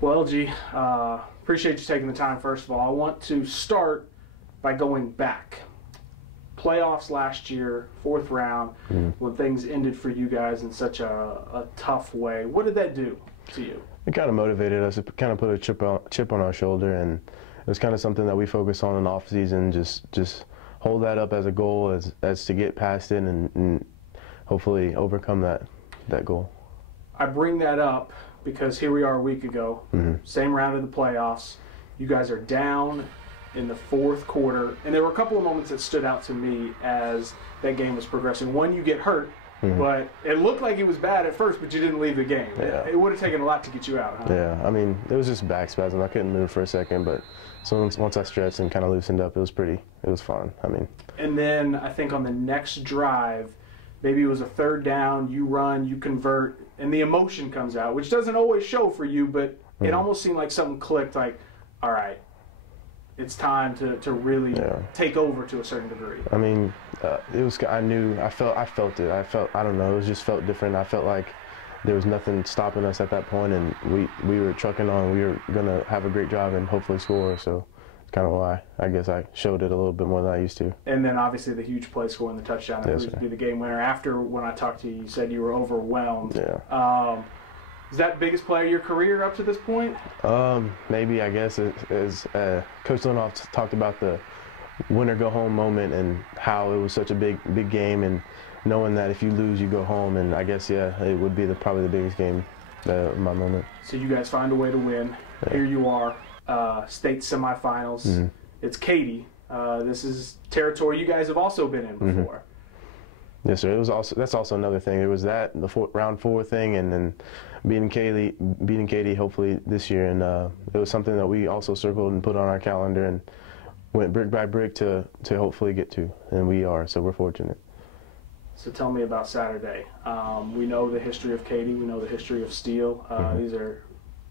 Well, LG, appreciate you taking the time. First of all, I want to start by going back. Playoffs last year, fourth round, when things ended for you guys in such a tough way. What did that do to you? It kind of motivated us. It kind of put a chip on our shoulder, and it was kind of something that we focus on in the off season. Just hold that up as a goal, as to get past it and hopefully overcome that goal. I bring that up because here we are a week ago, same round of the playoffs. You guys are down in the fourth quarter, and there were a couple of moments that stood out to me as that game was progressing. One, you get hurt, but it looked like it was bad at first, but you didn't leave the game. Yeah. It would have taken a lot to get you out, huh? Yeah, I mean, it was just back spasm. I couldn't move for a second, but so once I stretched and kind of loosened up, it was fun. I mean. And then I think on the next drive, maybe it was a third down, you run, you convert, and the emotion comes out, which doesn't always show for you, but it almost seemed like something clicked, like, all right, it's time to really take over to a certain degree. I mean, it was. I felt it. I don't know. It just felt different. I felt like there was nothing stopping us at that point, and we were trucking on. We were gonna have a great drive and hopefully score. So it's kind of why I guess I showed it a little bit more than I used to. And then obviously the huge play scoring the touchdown that proved to be the game winner. After when I talked to you, you said you were overwhelmed. Yeah. Is that the biggest play of your career up to this point? Maybe, I guess, as Coach Linoff talked about the winner go home moment and how it was such a big game, and knowing that if you lose, you go home. And I guess, yeah, it would be probably the biggest game of my moment. So you guys find a way to win. Yeah. Here you are, state semifinals. It's Katy. This is territory you guys have also been in before. Yes, sir. That's also another thing. It was the round 4 thing, and then beating Katy hopefully this year, and it was something that we also circled and put on our calendar and went brick by brick to hopefully get to, and we are. So we're fortunate. So tell me about Saturday. We know the history of Katy. We know the history of Steele. These are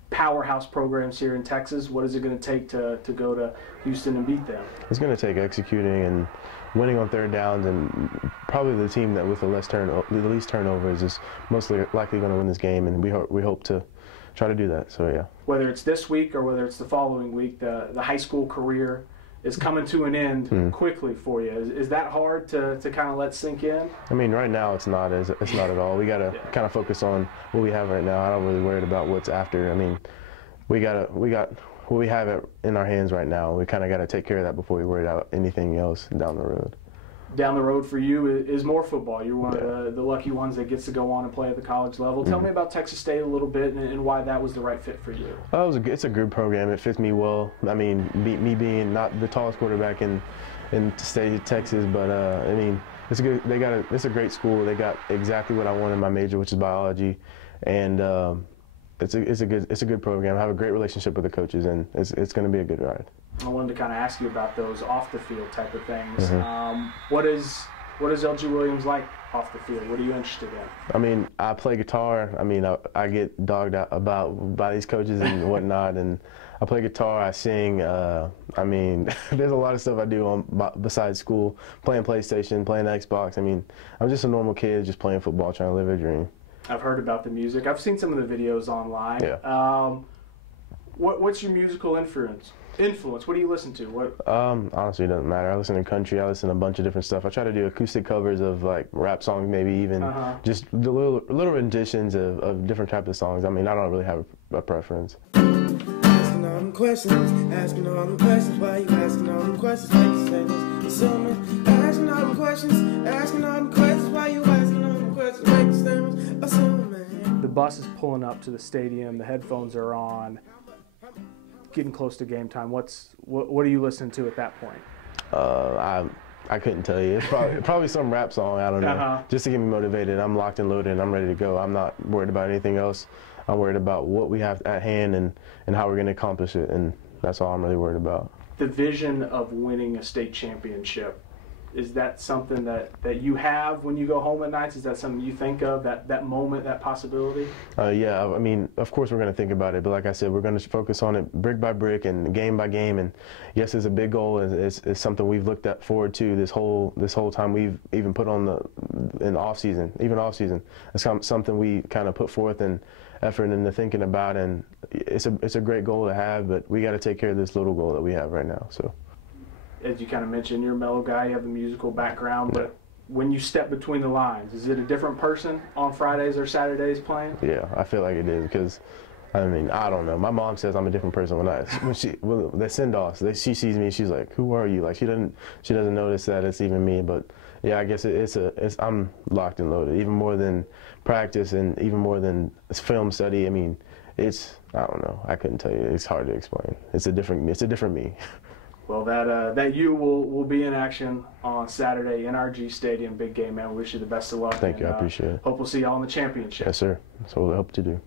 powerhouse programs here in Texas. What is it going to take to go to Houston and beat them? It's going to take executing and winning on third downs, and probably the team that with the least turnovers is mostly likely going to win this game, and we hope to try to do that. So yeah. Whether it's this week or whether it's the following week, the high school career is coming to an end quickly for you. Is that hard to kind of let sink in? I mean, right now it's not at all. We got to kind of focus on what we have right now. I don't really worry about what's after. I mean, we got what we have in our hands right now. We kind of got to take care of that before we worry about anything else down the road. Down the road for you is more football. You're one of the lucky ones that gets to go on and play at the college level. Tell me about Texas State a little bit and why that was the right fit for you. It's a good program. It fits me well. I mean, me being not the tallest quarterback in the state of Texas, but I mean, it's good. It's a great school. They got exactly what I wanted in my major, which is biology, and it's a good program. I have a great relationship with the coaches, and it's going to be a good ride. I wanted to kind of ask you about those off the field type of things. What is LG Williams like off the field? What are you interested in? I mean, I play guitar. I mean, I get dogged out by these coaches and whatnot, and I play guitar. I sing. I mean, there's a lot of stuff I do besides school. Playing PlayStation, playing Xbox. I mean, I'm just a normal kid just playing football, trying to live a dream. I've heard about the music. I've seen some of the videos online. Yeah. What's your musical influence? What do you listen to? Honestly, it doesn't matter. I listen to country. I listen to a bunch of different stuff. I try to do acoustic covers of like rap songs, maybe even just the little renditions of different types of songs. I mean, I don't really have a preference. Asking all them questions, why you asking all them questions like you say this? Assuming, asking all them questions, why you asking all them questions like you say this? Assuming. The bus is pulling up to the stadium. The headphones are on. Getting close to game time. What are you listening to at that point? I couldn't tell you. It's probably some rap song. I don't know. Just to get me motivated. I'm locked and loaded, and I'm ready to go. I'm not worried about anything else. I'm worried about what we have at hand and how we're going to accomplish it, and that's all I'm really worried about. The vision of winning a state championship, is that something that you have when you go home at nights? Is that something you think of, that moment, that possibility? Yeah, I mean, of course we're going to think about it, but like I said, we're going to focus on it brick by brick and game by game. And yes, it's a big goal. It's something we've looked at forward to this whole time. We've even put on in off season. It's something we kind of put forth and effort into thinking about, and it's a great goal to have, but we got to take care of this little goal that we have right now. So, as you kind of mentioned, you're a mellow guy. You have the musical background, but when you step between the lines, is it a different person on Fridays or Saturdays playing? Yeah, I feel like it is because, I mean, I don't know. My mom says I'm a different person when they send offs. She sees me, she's like, "Who are you?" Like she doesn't notice that it's even me. But yeah, I guess I'm locked and loaded, even more than practice and even more than film study. I mean, I don't know. I couldn't tell you. It's hard to explain. It's a different me. Well, that you will be in action on Saturday, NRG Stadium, big game, man. We wish you the best of luck. Thank you. I appreciate it. Hope we'll see you all in the championship. Yes, sir. That's what we hope to do.